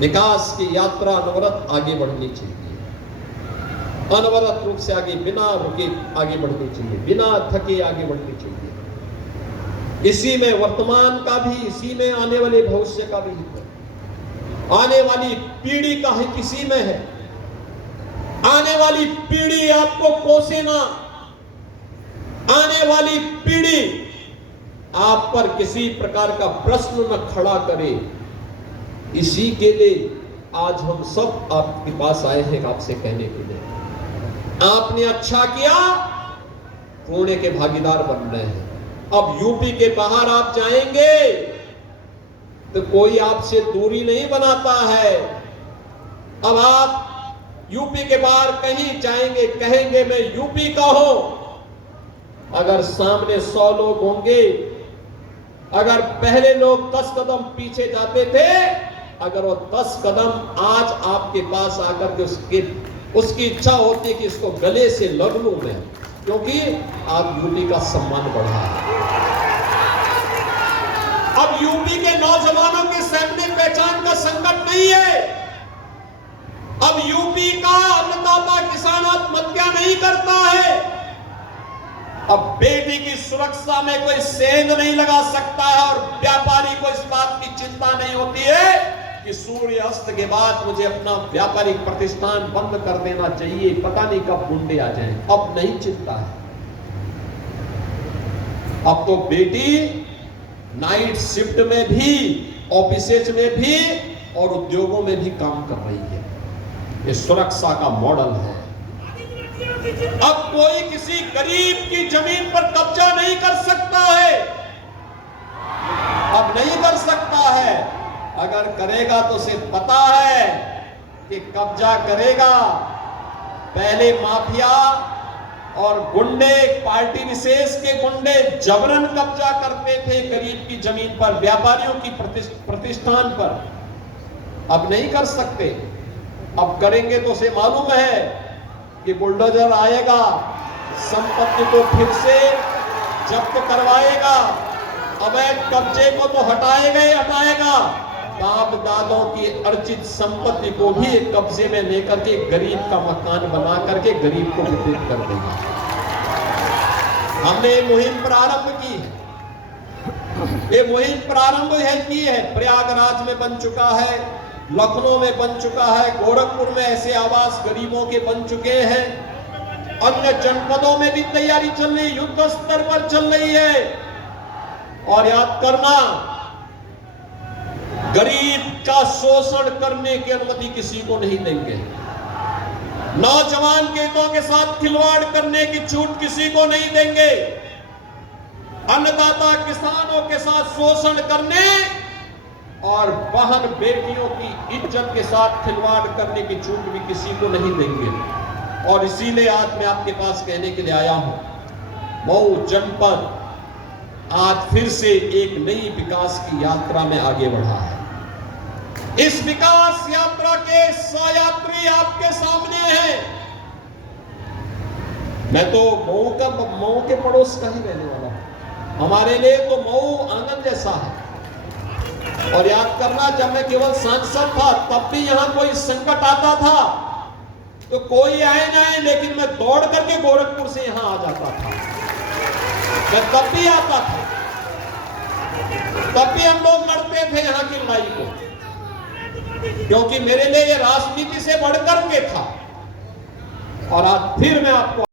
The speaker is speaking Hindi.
विकास की यात्रा अनवरत आगे बढ़नी चाहिए, अनवरत रूप से आगे, बिना रुके आगे बढ़नी चाहिए, बिना थके आगे बढ़नी चाहिए। इसी में वर्तमान का भी, इसी में आने वाले भविष्य का भी हित है। आने वाली पीढ़ी का हित इसी में है। आने वाली पीढ़ी आपको कोसे ना, आने वाली पीढ़ी आप पर किसी प्रकार का प्रश्न न खड़ा करे, इसी के लिए आज हम सब आपके पास आए हैं, आपसे कहने के लिए आपने अच्छा किया, पुण्य के भागीदार बन रहे हैं। अब यूपी के बाहर आप जाएंगे तो कोई आपसे दूरी नहीं बनाता है। अब आप यूपी के बाहर कहीं जाएंगे, कहेंगे मैं यूपी का हूं, अगर सामने 100 लोग होंगे, अगर पहले लोग 10 कदम पीछे जाते थे, अगर वो 10 कदम आज आपके पास आकर के उसकी इच्छा होती है कि इसको गले से लग लूं मैं, क्योंकि आप यूपी का सम्मान बढ़ा है। अब यूपी के नौजवानों के सामने पहचान का संकट नहीं है। अब यूपी का अन्नदाता किसान आत्महत्या नहीं करता है। अब बेटी की सुरक्षा में कोई सेंध नहीं लगा सकता है, और व्यापारी को इस बात की चिंता नहीं होती है कि सूर्य अस्त के बाद मुझे अपना व्यापारिक प्रतिष्ठान बंद कर देना चाहिए, पता नहीं कब गुंडे आ जाएं। अब नहीं चिंता है। अब तो बेटी नाइट शिफ्ट में भी, ऑफिसेज में भी और उद्योगों में भी काम कर रही है। ये सुरक्षा का मॉडल है। अब कोई किसी गरीब की जमीन पर कब्जा नहीं कर सकता है, अब नहीं कर सकता है। अगर करेगा तो उसे पता है कि कब्जा करेगा, पहले माफिया और गुंडे, पार्टी विशेष के गुंडे जबरन कब्जा करते थे गरीब की जमीन पर, व्यापारियों की प्रतिष्ठान पर। अब नहीं कर सकते। अब करेंगे तो उसे मालूम है कि बुलडोजर आएगा, संपत्ति को फिर से जब्त करवाएगा, अवैध कब्जे को तो हटाएगा ही हटाएगा, बाप दादों की अर्जित संपत्ति को भी कब्जे में लेकर के गरीब का मकान बना करके गरीब को वितरित कर देगा। हमने मुहिम प्रारंभ की है। ये मुहिम प्रारंभ की है। प्रयागराज में बन चुका है, लखनऊ में बन चुका है, गोरखपुर में ऐसे आवास गरीबों के बन चुके हैं, अन्य जनपदों में भी तैयारी चल रही, युद्ध स्तर पर चल रही है। और याद करना, गरीब का शोषण करने की अनुमति किसी को नहीं देंगे। नौजवान के हितों के साथ खिलवाड़ करने की छूट किसी को नहीं देंगे। अन्नदाता किसानों के साथ शोषण करने और बहन बेटियों की इज्जत के साथ खिलवाड़ करने की छूट भी किसी को नहीं देंगे। और इसीलिए आज मैं आपके पास कहने के लिए आया हूं, मऊ जनपद आज फिर से एक नई विकास की यात्रा में आगे बढ़ा है। इस विकास यात्रा के सहयात्री आपके सामने हैं। मैं तो मऊ के पड़ोस का ही रहने वाला हूं। हमारे लिए तो मऊ आंगन जैसा है। और याद करना, जब मैं केवल सांसद था तब भी यहां कोई संकट आता था तो कोई आए ना आए, लेकिन मैं दौड़ करके गोरखपुर से यहां आ जाता था। मैं तब भी आता था, तब भी हम लोग लड़ते थे यहां की लड़ाई को, क्योंकि मेरे लिए ये राजनीति से बढ़कर के था। और आज फिर मैं आपको